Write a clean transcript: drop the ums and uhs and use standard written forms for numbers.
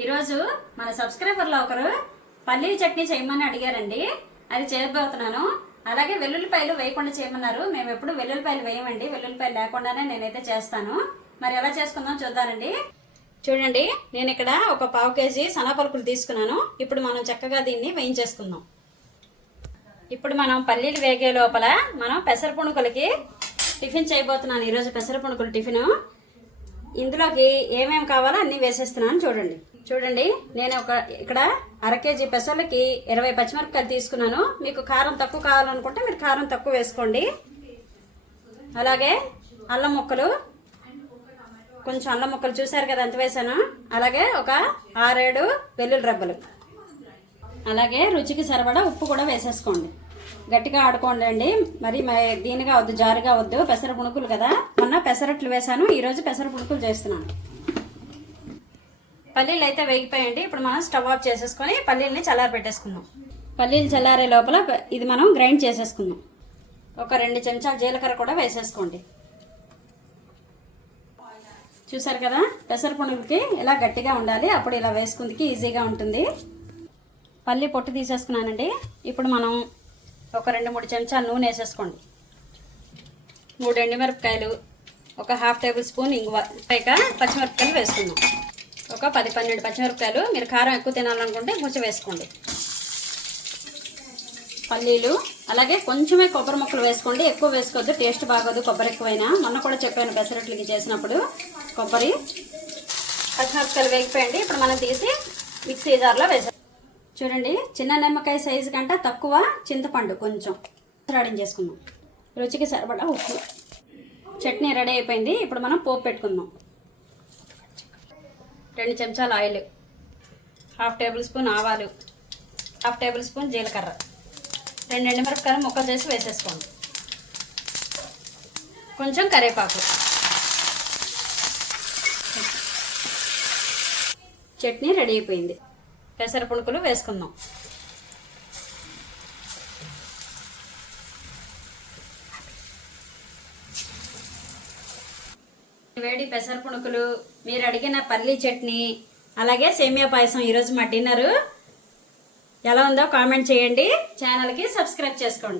ఈరోజు మన సబ్స్క్రైబర్లో ఒకరు పల్లీల చట్నీ చేయమని అడిగారండి. అది చేయబోతున్నాను. అలాగే వెల్లుల్లిపాయలు వేయకుండా చేయమన్నారు. మేము ఎప్పుడు వెల్లుల్లిపాయలు వేయమండి, వెల్లుల్లిపాయలు లేకుండానే నేనైతే చేస్తాను. మరి ఎలా చేసుకుందాం చూద్దానండి. చూడండి, నేను ఇక్కడ ఒక 1/2 కేజీ సన్నపలుకులు తీసుకున్నాను. ఇప్పుడు మనం చక్కగా దీన్ని వేయించేసుకుందాం. ఇప్పుడు మనం పల్లీలు వేగే లోపల మనం పెసర పునుకులకి టిఫిన్ చేయబోతున్నాను. ఈరోజు పెసర పునుకులు టిఫిన్. ఇందులోకి ఏమేమి కావాలో అన్నీ వేసేస్తున్నాను. చూడండి నేను ఇక్కడ 1/2 కేజీ పెసర్లకి 20 పచ్చిమిరపకాయలు తీసుకున్నాను. మీకు కారం తక్కువ కావాలనుకుంటే మీరు కారం తక్కువ వేసుకోండి. అలాగే అల్లం ముక్కలు, కొంచెం అల్లం ముక్కలు చూసారు కదా ఎంత వేసాను. అలాగే ఒక 6-7 వెల్లుల్లి రెబ్బలు, అలాగే రుచికి సరిపడా ఉప్పు కూడా వేసేసుకోండి. గట్టిగా ఆడుకోండి అండి, మరి దీనిగా వద్దు, జారుగా వద్దు. పెసర పుణుకులు కదా, మొన్న పెసరట్లు వేసాను, ఈరోజు పెసర పుణుకులు చేస్తున్నాను. పల్లీలు అయితే వేగిపోయండి. ఇప్పుడు మనం స్టవ్ ఆఫ్ చేసేసుకొని పల్లీలని చల్లారి పెట్టేసుకుందాం. పల్లీలు చల్లారే లోపల ఇది మనం గ్రైండ్ చేసేసుకుందాం. ఒక 2 చెంచాలు జీలకర్ర కూడా వేసేసుకోండి. చూసారు కదా, పెసర పునుగులకి ఇలా గట్టిగా ఉండాలి, అప్పుడు ఇలా వేసుకుందికి ఈజీగా ఉంటుంది. పల్లి పొట్టు తీసేసుకున్నానండి. ఇప్పుడు మనం ఒక 2-3 చెంచాలు నూనె వేసేసుకోండి. 3 ఎండుమిరపకాయలు, ఒక 1/2 టేబుల్ స్పూన్ ఇంగువ, పైగా పచ్చిమిరపకాయలు వేసుకుందాం. ఒక 10-12 పచ్చిమిరపకాయలు. మీరు కారం ఎక్కువ తినాలనుకుంటే కొంచెం వేసుకోండి. పల్లీలు, అలాగే కొంచెమే కొబ్బరి ముక్కలు వేసుకోండి, ఎక్కువ వేసుకోవద్దు, టేస్ట్ బాగోదు కొబ్బరి ఎక్కువైనా. మొన్న కూడా చెప్పాను పెసరట్లకి చేసినప్పుడు. కొబ్బరి, పచ్చిమిరపకాయలు వేగిపోయండి. ఇప్పుడు మనం తీసి మిక్సీ జార్లో వేసాం. చూడండి, చిన్న నిమ్మకాయ సైజు కంటే తక్కువ చింతపండు కొంచెం ఆడించేసుకుందాం. రుచికి సరిపడా ఉప్పు. చట్నీ రెడీ అయిపోయింది. ఇప్పుడు మనం పోపు పెట్టుకుందాం. 2 చెంచాలు ఆయిల్, 1/2 టేబుల్ స్పూన్ ఆవాలు, 1/2 టేబుల్ స్పూన్ జీలకర్ర, 2 ఎండుమిరపకాయలు ముక్కలు చేసి వేసేసుకోండి. కొంచెం కరివేపాకు. చట్నీ రెడీ అయిపోయింది. పెసర పునుకులు వేసుకుందాం. వేడి పెసర పునుకులు, మీరు అడిగిన పల్లీ చట్నీ, అలాగే సేమియా పాయసం ఈరోజు మా డిన్నరు. ఎలా ఉందో కామెంట్ చేయండి. ఛానల్కి సబ్స్క్రైబ్ చేసుకోండి.